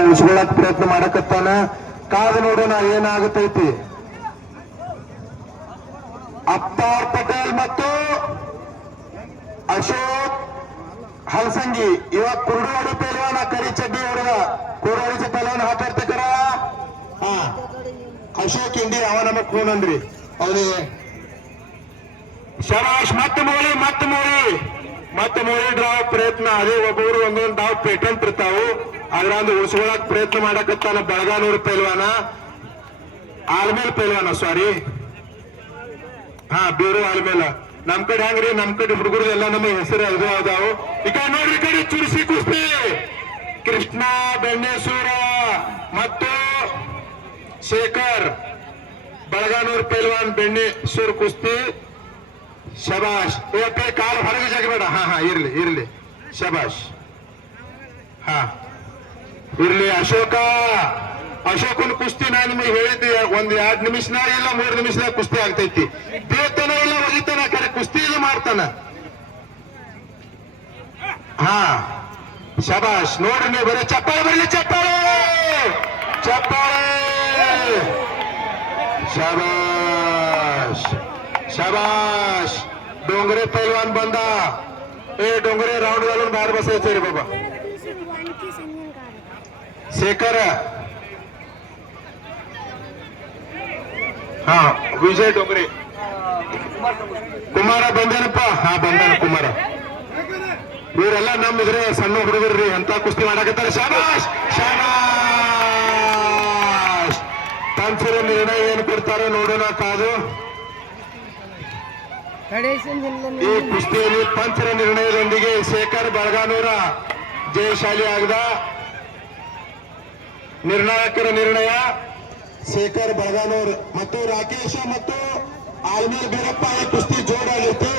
ಉಳಿಸ್ಕೊಳಕ್ ಪ್ರಯತ್ನ ಮಾಡಕತ್ತಾನ. ಕಾದು ನೋಡೋಣ ಏನಾಗತೈತಿ. ಅಪ್ಪಾರ್ ಪಟೇಲ್ ಮತ್ತು ಅಶೋಕ್ ಹಲಸಂಗಿ. ಇವಾಗ ಕುರುಡೋಡಿ ಪೇಲ್ವಾನ ಕರಿ ಚಡ್ಡಿ ಹುಡುಗ ಕುರುಡೋಡಿ ಪೇಲ್ವಾನ ಹಾಕಾಡ್ತಕ್ಕರ? ಹಾ. ಅಶೋಕ್ ಇಂಡಿ ಅವ ನಮಗ್ ಫೋನ್ ಅಂದ್ರಿ. ಅವನಿಗೆ, ಶಬಾಷ್ ಮತ್ತೆ ಮೋಳಿ ಮತ್ತೆ ಮೋಳಿ. ಮತ್ತೆ ಮೋಳಿ ಡ್ರಾವ್ ಪ್ರಯತ್ನ. ಅದೇ ಒಬ್ಬೊಬ್ರು ಒಂದೊಂದು ಡಾವ್ ಪೇಟೆಂಟ್ ಇರ್ತಾವು. ಅದ್ರಂದು ಉಳಿಸ್ಕೊಳಕ್ ಪ್ರಯತ್ನ ಮಾಡಕತ್ತಾನ ಬೆಳಗಾನೂರು ಪೈಲ್ವಾನ. ಆಲ್ಮೇಲ್ ಪೈಲ್ವಾನ ಸಾರಿ ಹಾ, ಬೇರು ಆಲ್ಮೇಲ ನಮ್ ಕಡೆ ಹೆಂಗ್ರಿ, ನಮ್ ಕಡೆ ಹುಡುಗರು ಎಲ್ಲ ನಮ್ಮ ಹೆಸರು ಇದು ಅದಾವು ಈಗ ನೋಡ್ರಿ ಕಡೆ ಚುರುಸಿ ಕುಸ್ತಿ ಕೃಷ್ಣ ಬೆಣ್ಣೆಸೂರ ಮತ್ತು ಶೇಖರ್. ಬೆಳಗಾನೂರ್ ಪೈಲ್ವಾನ್ ಬೆಣ್ಣೆಸೂರ್ ಕುಸ್ತಿ. ಶಬಾಷ್. ಕಾಲು ಹೊರಗೆ ಜಗಬೇಡ ಹಾ ಹಾ, ಇರ್ಲಿ ಇರ್ಲಿ. ಶಬಾಷ್. ಹಾ. ಇರ್ಲಿ ಅಶೋಕ. ಅಶೋಕನ ಕುಸ್ತಿ ನಾ ನಿಮಗೆ ಹೇಳಿದ್ದೆ, ಒಂದ್ ಎರಡ್ ನಿಮಿಷನ ಇಲ್ಲ, ಮೂರ್ ನಿಮಿಷನ ಕುಸ್ತಿ ಆಗ್ತೈತಿ. ದೇವತನ ಇಲ್ಲ ಒಗಿತನ ಕರೆ, ಕುಸ್ತಿ ಇಲ್ಲ ಮಾಡ್ತಾನ. ಹಾ. ಶಬಾಷ್, ನೋಡ್ರಿ ನೀವು ಬರೀ ಚಪ್ಪಾಳೆ ಬರ್ಲಿ ಚಪ್ಪಾಳೆ! ಚಪ್ಪಾಳೆ! ಶಬಾಶ್ ಶಬಾಶ್ ಡೋಂಗರೆ ಪೈಲ್ವಾನ್ ಬಂದ. ಏ, ಡೋಂಗರೆ ರೌಂಡ್ ಬಾರ್ ಬಸ್ ಬಾಬಾ. ಶೇಖರ. ಹಾ ವಿಜಯ್ ಡೊಂಗ್ರಿ. ಕುಮಾರ ಬಂದೇನಪ್ಪ? ಹಾ ಬಂದಾನ ಕುಮಾರ. ಇವರೆಲ್ಲ ನಮ್ಮಿದ್ರೆ ಸಣ್ಣ ಹುಡುಗರ್ರಿ ಅಂತ ಕುಸ್ತಿ ಮಾಡಾಕತ್ತಾರೆ. ಶಾಬಾಶ್ ಶಾಬಾಶ್ ತಂತ್ರ ನಿರ್ಣಯ ಏನ್ ಕೊಡ್ತಾರೋ ನೋಡೋಣ ಕಾದು. ಈ ಕುಸ್ತಿಯಲ್ಲಿ ಪಂಚರ ನಿರ್ಣಯದೊಂದಿಗೆ ಶೇಖರ್ ಬರಗಾನೂರ ಜಯಶಾಲಿ ಆಗದ. ನಿರ್ಣಾಯಕರ ನಿರ್ಣಯ. ಶೇಖರ್ ಬಳಗಾನೂರ್ ಮತ್ತು ರಾಕೇಶ ಮತ್ತು ಆಲ್ಮೀರ್ ಬೀರಪ್ಪ ಕುಸ್ತಿ ಜೋರಾಗಿತ್ತು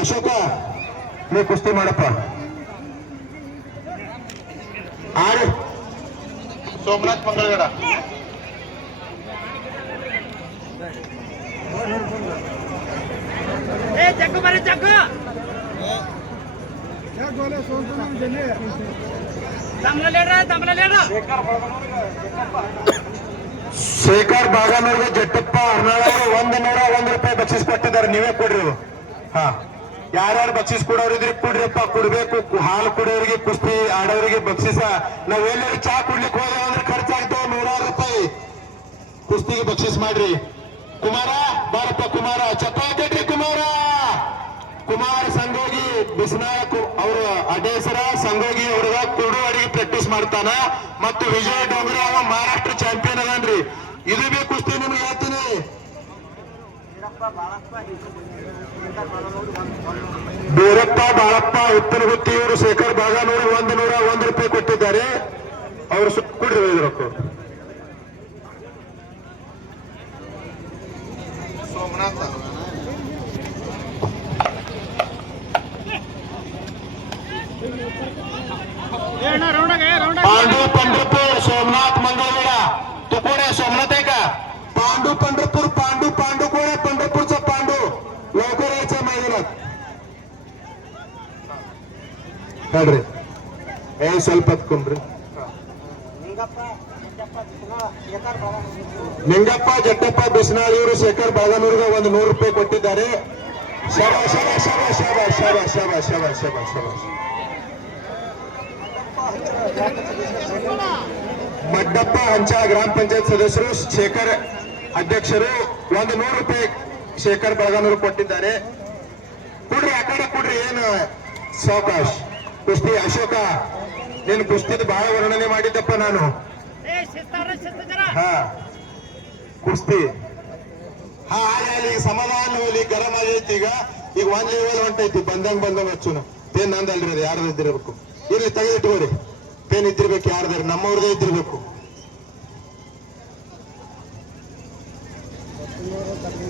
ಅಶೋಕ ನೀವು ಕುಸ್ತಿ ಮಾಡಪ್ಪ. ಆರು. ಸೋಮನಾಥ್ ಮಂಗಳಗಡ. ಚಕ್ಕು ಬರ ಚಕ್ಕು. ಶೇಖರ್ ಬಾಗಾನೂರ್ಗೆ ಜಟ್ಟಪ್ಪ ಹರ್ನಾಳ್ ಅವರು ಒಂದ್ ನೂರ ಒಂದ್ ರೂಪಾಯಿ ಬಕ್ಷಿಸ್ ಕೊಟ್ಟಿದ್ದಾರೆ, ನೀವೇ ಕೊಡ್ರಿ ಹ. ಯಾರ್ಯಾರು ಬಕ್ಷಿಸ್ ಕೊಡೋರಿದ್ರಿ ಕೊಡ್ರಿಪ್ಪ, ಕೊಡ್ಬೇಕು. ಹಾಲು ಕುಡಿಯೋರಿಗೆ, ಕುಸ್ತಿ ಆಡೋರಿಗೆ ಬಕ್ಷಿಸ. ನಾವ್ ಎಲ್ಲರೂ ಚಾ ಕುಡ್ಲಿಕ್ಕೆ ಹೋದ್ರೆ ಅಂದ್ರೆ ಖರ್ಚಾಗ್ತಾವ ನೂರಾರು ರೂಪಾಯಿ. ಕುಸ್ತಿಗೆ ಬಕ್ಷಿಸ್ ಮಾಡ್ರಿ. ಕುಮಾರ, ಬಾರಪ್ಪ ಕುಮಾರ. ಚಪಾತಿ ಕುಮಾರ. ಕುಮಾರ ಸಂಗೋಗಿ ಬಿಸ್ನಾಯಕ್ ಅವರು ಅಡೇಸರ ಸಂಗೋಗಿ ಅವ್ರದ ಮಾಡ್ತಾನ ಮತ್ತು ವಿಜಯ್ ಡೋಂಗ್ರೆ ಅವ ಮಹಾರಾಷ್ಟ್ರ ಚಾಂಪಿಯನ್ ಅದನ್ರಿ. ಇದು ಬಿ ಕುಸ್ತಿ ನಿಮ್ಗೆ ಹೇಳ್ತೀನಿ. ಬೀರಪ್ಪ ಬಾಳಪ್ಪ ಉತ್ತರಗುತ್ತಿ ಇವರು ಶೇಖರ್ ಬಾಗಾನೂರು ಒಂದು ನೂರ ಒಂದು ರೂಪಾಯಿ ಕೊಟ್ಟಿದ್ದಾರೆ. ಅವರು ಕೊಡ್ರಿ ರೊಕ್ಕ ಹೇಳ್ರಿ ಏ ಸ್ವಲ್ಪ ಹತ್ಕೊಂಡ್ರಿ ನಿಂಗಪ್ಪ ಜಟ್ಟಪ್ಪ ಬಿಸ್ನಾಳ್ ಇವರು ಶೇಖರ್ ಬಾಗನೂರ್ಗೆ ಒಂದು ನೂರು ರೂಪಾಯಿ ಕೊಟ್ಟಿದ್ದಾರೆ. ಶಬಾ ಶಬಾ ಶಬಾ ಶಬಾ ಶಬಾ ಶಬಾ ಶಬಾ ಶಬಾ ಶಬಾ ಮಡ್ಡಪ್ಪ ಹಂಚ ಗ್ರಾಮ ಪಂಚಾಯತ್ ಸದಸ್ಯರು ಶೇಖರ್ ಅಧ್ಯಕ್ಷರು ಒಂದು ನೂರು ರೂಪಾಯಿ ಶೇಖರ್ ಬೆಳಗಾನೂರು ಕೊಟ್ಟಿದ್ದಾರೆ. ಕೊಡ್ರಿ ಆ ಕಡೆ ಕೊಡ್ರಿ ಏನು ಸಾವಕಾಶ್? ಕುಸ್ತಿ ಅಶೋಕ ನೀನು ಕುಸ್ತಿದ ಬಹಳ ವರ್ಣನೆ ಮಾಡಿದ್ದಪ್ಪ ನಾನು. ಹಾ ಕುಸ್ತಿ. ಹಾ ಅಲ್ಲಿ ಸಮಾಧಾನ ಹೋಗ್ಲಿ ಗರಂ ಆಗೈತಿ ಈಗ. ಈಗ ಒಂದ್ ಲೆವೆಲ್ ಹೊಂಟೈತಿ ಬಂದಂಗ್ ಬಂದಂಗ ಹಚ್ಚುನ. ತೇನ್ ನಂದಲ್ರಿ ಅದು ಯಾರ್ದು ಇದ್ದಿರಬೇಕು. ಇಲ್ಲಿ ತೆಗೆದಿಟ್ಕೋರಿ. ತೇನ್ ಇದ್ದಿರ್ಬೇಕು ಯಾರ್ದಾರ ನಮ್ಮವ್ರದೇ ಇದ್ದಿರ್ಬೇಕು.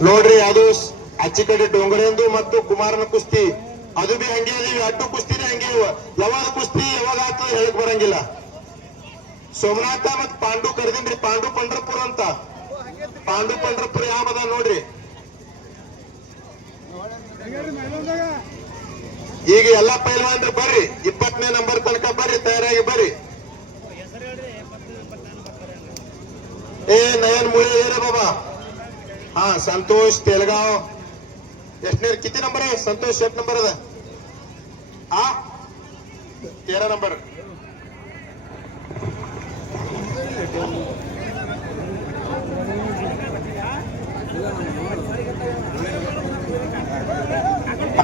ನೋಡ್ರಿ ಅದು ಅಚ್ಚಿಕಡೆ ಡೋಂಗರೆಂದು ಮತ್ತು ಕುಮಾರನ ಕುಸ್ತಿ. ಅದು ಬಿ ಹಂಗೆ ಅದೀವಿ ಅಡ್ಡು ಕುಸ್ತಿನೇ ಹಂಗೆ ಯಾವಾಗ ಕುಸ್ತಿ, ಯಾವಾಗ ಆತು ಹೇಳಕ್ ಬರಂಗಿಲ್ಲ. ಸೋಮನಾಥ ಮತ್ ಪಾಂಡು ಕರೆದಿನ್ರಿ, ಪಾಂಡು ಪಂಡ್ರಪುರ ಅಂತ. ಪಾಂಡು ಪಂಡ್ರಪುರ ಯಾವದ ನೋಡ್ರಿ. ಈಗ ಎಲ್ಲಾ ಪೈಲ್ವಾನ್ರು ಬರ್ರಿ ಇಪ್ಪತ್ತನೇ ನಂಬರ್ ತನಕ ಬರ್ರಿ, ತಯಾರಾಗಿ ಬರ್ರಿ. ಏ, ನಯನ್ ಮುಳಿ ಬಾಬಾ. ಹಾ, ಸಂತೋಷ್ ತೆಲಗಾವ್. यशनीर किती नंबर आहे? संतोष शेट नंबर हा? तेरा नंबर.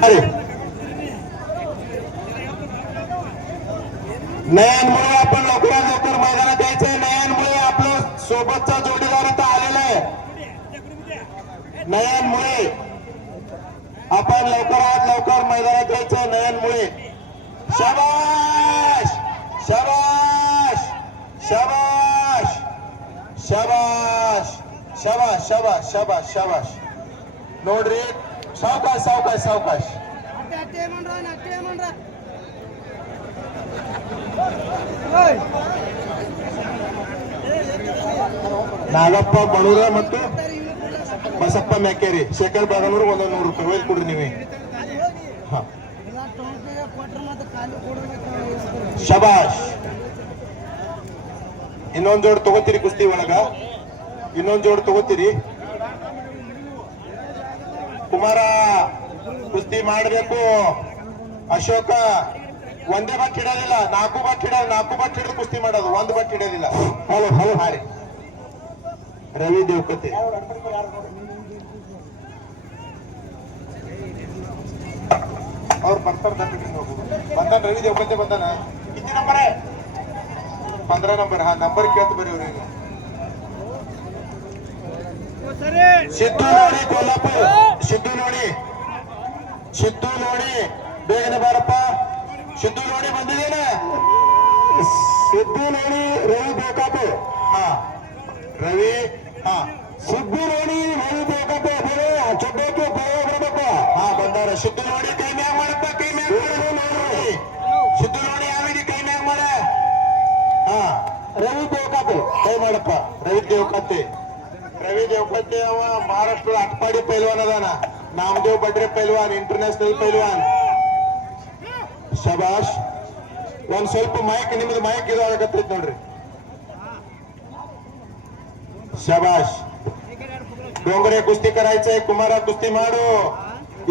अरे. नयनमुळे आपण लवकरात लवकर मैदानात यायचं नयनमुळे आपलं सोबतचा जोडीदार आता आलेला आहे. नयनमुळे आपण लवकरात लवकर मैदानात यायचं नयनमुळे. शबाश! शबाश! शबाश! शबाश! शबाश शबाश शबाश शबाश. नोडरी सावकाश सावकाश सावकाश. नागप्पा बळूर म्हणतो. ಬಸಪ್ಪ ಮ್ಯಾಕೇರಿ, ಶೇಖರ್ ಬಾಗನೂರು ಒಂದು ನೂರು ರೂಪಾಯಿ. ಒಯ್ದು ಕೊಡ್ರಿ ನೀವೇ. ಶಬಾಷ್. ಇನ್ನೊಂದು ಜೋಡ್ ತಗೋತೀರಿ ಕುಸ್ತಿ ಒಳಗ. ಇನ್ನೊಂದು ಜೋಡ್ ತಗೋತೀರಿ. ಕುಮಾರ, ಕುಸ್ತಿ ಮಾಡಬೇಕು. ಅಶೋಕ, ಒಂದೇ ಬಟ್ ಹಿಡೋದಿಲ್ಲ. ನಾಲ್ಕು ಬಟ್ ಹಿಡೋದು ನಾಲ್ಕು ಬಟ್ ಹಿಡಿದು ಕುಸ್ತಿ ಮಾಡೋದು. ಒಂದು ಬಟ್ ಹಿಡೋದಿಲ್ಲ. ಹಲೋ ಹಲೋ ಹಾರಿ ರವಿ ದೇವಕತೆ. ಅವ್ರು ಬರ್ತಾರ ಬಂದಾನ ರವಿ ದೇವಕತೆ ಬಂದಾನ? ಇಷ್ಟು ನಂಬರ್. ಪಂದ್ರ ನಂಬರ್ ಹಾ ನಂಬರ್ ಕೇಳ್ತು ಬರೀ ಅವ್ರಿಗೆ ಸಿದ್ದು ನೋಡಿ ಕೊಲ್ಲಾಪುರ ಸಿದ್ದು ನೋಡಿ. ಸಿದ್ದು ನೋಡಿ. ಬೇಗನೆ ಬಾರಪ್ಪ. ಸಿದ್ದು ನೋಡಿ ಬಂದಿದ್ದೇನೆ. ಸಿದ್ದು ನೋಡಿ ರವಿ ಬೇಕಾಪು. ಹಾ. ರವಿ ಸಿದ್ದು ನೋಡಿ ರವಿ ಬೇಕಾಪು ಬರೋ ಚೊಡ್ಡಕ್ಕೆ ಬರೋ ಬರಬೇಕು. ಹಾ ಬಂದಾರ ಸುದ್ದಿ ನೋಡಿ ಕೈ ಮ್ಯಾಗ ಮಾಡಪ್ಪ ಕೈ ಮ್ಯಾಗ ನೋಡಿ ಸುದ್ದಿ ನೋಡಿ ಯಾವ ರೀತಿ ಕೈ ಮ್ಯಾಗ ಮಾಡ. ಹಾ. ರವಿ ದೇವಕತೆ. ಕೈ ಮಾಡಪ್ಪ. ರವಿ ದೇವಕತೆ. ರವಿ ದೇವಕತೆ ಅವ ಮಹಾರಾಷ್ಟ್ರದ ಅಟ್ಪಾಡಿ ಪೈಲ್ವಾನ್ ಅದಾನ. ನಾಮದೇವ್ ಬಡ್ರೆ ಪೈಲ್ವಾನ್ ಇಂಟರ್ನ್ಯಾಷನಲ್ ಪೈಲ್ವಾನ್. ಶಬಾಷ್ ಒಂದ್ ಸ್ವಲ್ಪ ಮೈಕ್ ನಿಮ್ದು ಮೈಕ್ ಇದು ಆಗತ್ತೈತ್ ನೋಡ್ರಿ. शबाश डोंगरे ಕುಸ್ತಿ करायचंय ಕುಮಾರ ಕುಸ್ತಿ ಮಾಡು.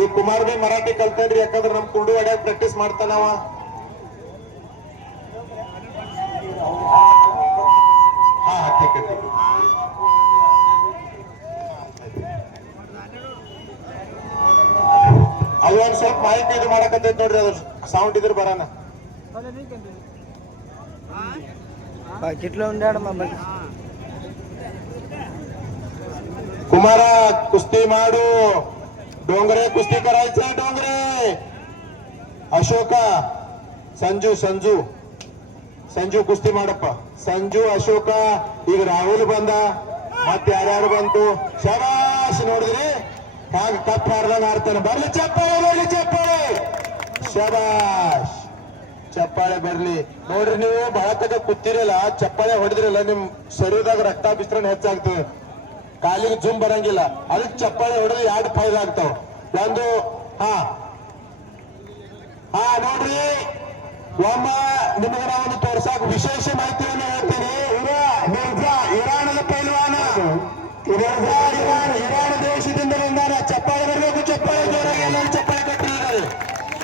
ಈ ಕುಮಾರ್ ಬಿ ಮರಾಠಿ ಕಲ್ತಾನ್ರಿ ಯಾಕಂದ್ರೆ ನಮ್ ಕುಂಡು ಹೊಡ್ಯಾಗ ಪ್ರಾಕ್ಟೀಸ್ ಮಾಡ್ತಾನವ ಹಾ ಠೀಕ್ ಅದು ಒಂದ್ ಸ್ವಲ್ಪ ಮಾಹಿತಿ ಇದು ಮಾಡಕತ್ತೈತಿ ನೋಡ್ರಿ, ಅದ್ರ ಸೌಂಡ್ ಇದ್ರ ಬರೋಣ ಕಿಟ್ಲ ಒಂದೆರಡು ಮಾಡಿ कुमारा कुस्ती माडू डोंगरे कुस्ती करायचं डोंगरे ಅಶೋಕ ಸಂಜು ಸಂಜು ಸಂಜು ಕುಸ್ತಿ ಮಾಡಪ್ಪ ಸಂಜು ಅಶೋಕ ಈಗ ರಾಹುಲ್ ಬಂದ ಮತ್ತೆ ಯಾರ್ಯಾರು ಬಂತು ಶಬಾಷ್ ನೋಡಿದ್ರಿ ಹಾಗ ಕಪ್ ಹಾರ್ದಂಗ ಆಡ್ತಾನೆ ಬರ್ಲಿ ಚಪ್ಪಾಳೆ ಬರ್ಲಿ ಚಪ್ಪಾಳೆ ಶಬಾಷ್ ಚಪ್ಪಾಳೆ ಬರ್ಲಿ ನೋಡ್ರಿ ನೀವು ಬಹಳ ತಗ ಕೂತಿರಲ್ಲ ಚಪ್ಪಾಳೆ ಹೊಡೆದ್ರಲ್ಲ ನಿಮ್ ಶರೀರದಾಗ ರಕ್ತ ಬಿಸ್ರಣ ಹೆಚ್ಚಾಗ್ತದೆ ಕಾಲಿಗೆ ಜುಮ್ ಬರಂಗಿಲ್ಲ. ಅದಕ್ಕೆ ಚಪ್ಪಾಳೆ ಹೊಡೆದು ಎರಡು ಫೈಲ್ ಆಗ್ತಾವ. ಒಂದು, ಹಾ. ಹಾ, ನೋಡ್ರಿ. ಒಮ್ಮ, ನಿಮಗೆ ನಾವೊಂದು ತೋರ್ಸಾಕ ವಿಶೇಷ ಮಾಹಿತಿಯನ್ನು ಹೇಳ್ತೀನಿ. ಇರಾನದ ಪೈಲ್ವಾನ. ಇರಾನ್ ದೇಶದಿಂದ ಬಂದಾನ ಚಪ್ಪಾಳೆ ಬರಬೇಕು, ಚಪ್ಪಾಳೆ ಜೋರಾಗಿ. ಎಲ್ಲರೂ ಚಪ್ಪಾಳೆ ಕಟ್ಟಿದ್ದಾರೆ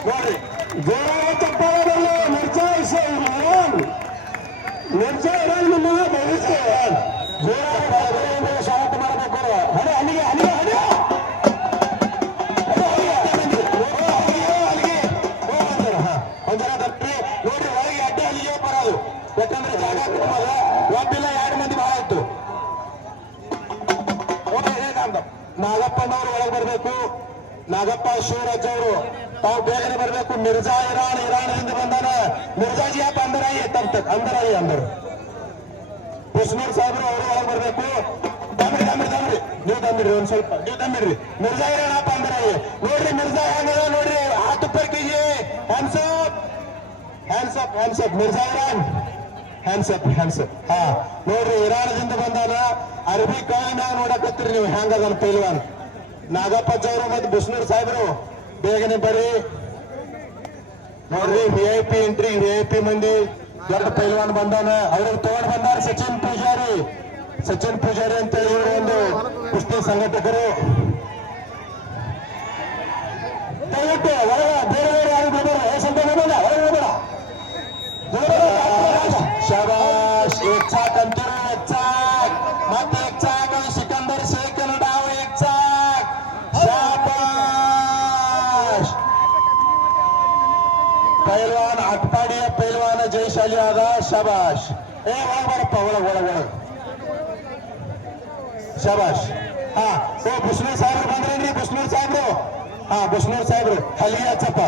ನೋಡ್ರಿ. ಜೋರಾಗಿ ಚಪ್ಪಾಳೆ ಬರಲಿ. ಮಿರ್ಜಾ ಇರಾನ್. ಮಿರ್ಜಾ ಇರಾನ್ ಜೋರಾಗಿ ಯಾಪ ಅಂದರಾಯಿ ಅಂದರು. ಕೃಷ್ಣೂರ್ ಸಾಹೇಬ್ರು ಅವರು ಒಳಗೆ ಬರಬೇಕು? ದಮ್ರಿ ದಮ್ರಿ ದಮ್ರಿ ನೀವು ತಂಬಿಡ್ರಿ ಒಂದ್ ಸ್ವಲ್ಪ. ನೀವು ತಂಬಿಡ್ರಿ ಮಿರ್ಜಾ ಇರಾನಪ್ಪ ಅಂದರಾಯಿ ನೋಡ್ರಿ, ಮಿರ್ಜಾ ಹೆಂಗದ ನೋಡ್ರಿ. ಹತ್ತು ರೂಪಾಯಿ KG hands up hands up Mirza Iran. Up up ಹಾ. ನೋಡ್ರಿ, ಇರಾನದಿಂದ ಬಂದಾನ. ಅರಬಿ ಕಾಯಿನ ನೋಡಕತ್ತೀರಿ ನೀವು. ಹೆಂಗದನ್ ಪೈಲ್ವಾನ್? ನಾಗಪ್ಪಜ್ಜ ಅವರು ಮತ್ತೆ ಬಿಷ್ಣೂರ್ ಸಾಹೇಬ್ರು. ಬೇಗನೆ ಬರ್ರಿ. ನೋಡ್ರಿ V I P entry V I P ಮಂದಿ. ದೊಡ್ಡ ಪೈಲ್ವಾನ್ ಬಂದಾನ ಅವ್ರಿಗೆ ತಗೊಂಡ್ ಬಂದಾರ ಸಚಿನ್ ಪೂಜಾರಿ ಸಚಿನ್ ಪೂಜಾರಿ ಅಂತ ಇವರು ಒಂದು ಕುಸ್ತಿ ಸಂಘಟಕರು ದಯವಿಟ್ಟು ಒಳಗೆ ಬೇರೆ ಬೇರೆ ಯಾರು ಬರ್ಬೇಡ ಏ ಸಂತೆ ಬರ್ಬೇಡ ಒಳಗೆ ಬರ್ಬೇಡ शाबाश एक चाक अंतर एक चाक मत एक चाक आणि सिकंदर शेख आणि डाव एक चाक शाबाश पैलवान आटपाडीय पैलवान जयशाली आगा शाबाश ए वळा बरप्पा वळा वळा वळा. शाबाश हा ओ भुसनूर साहेब बंद रे भुसनूर साहेब रो. हा भुसनूर साहेब रो हलिया चपा.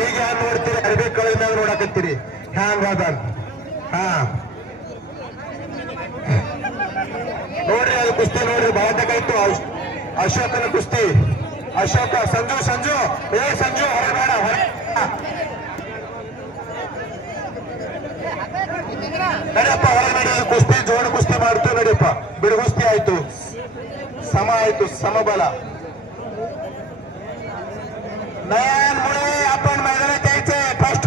ಈಗ ಹ್ಯಾಂಗ್ ನೋಡ್ತೀರಿ ಅರಬಿ ಕಳಿನಾಗ ನೋಡಕತ್ತೀರಿ ಹ್ಯಾಂಗ್ ಅದ ಹಾ ನೋಡ್ರಿ ಅದು ಕುಸ್ತಿ ನೋಡ್ರಿ ಬಹಳ ತಗಾಯ್ತು ಅಶೋಕನ ಕುಸ್ತಿ ಅಶೋಕ, ಸಂಜು ಸಂಜು. ಏ, ಸಂಜು ಹೊರಬೇಡ ನಡಿಯಪ್ಪ ಹೊರಬೇಡ ಕುಸ್ತಿ, ಜೋಡು ಕುಸ್ತಿ ಮಾಡ್ತು ಬಿಡು, ಕುಸ್ತಿ ಆಯ್ತು. ಸಮ ಆಯ್ತು, ಸಮಬಲ. ನಯನ್ ಮುಳೆ आपण मैदानात यायचे ಫಸ್ಟ್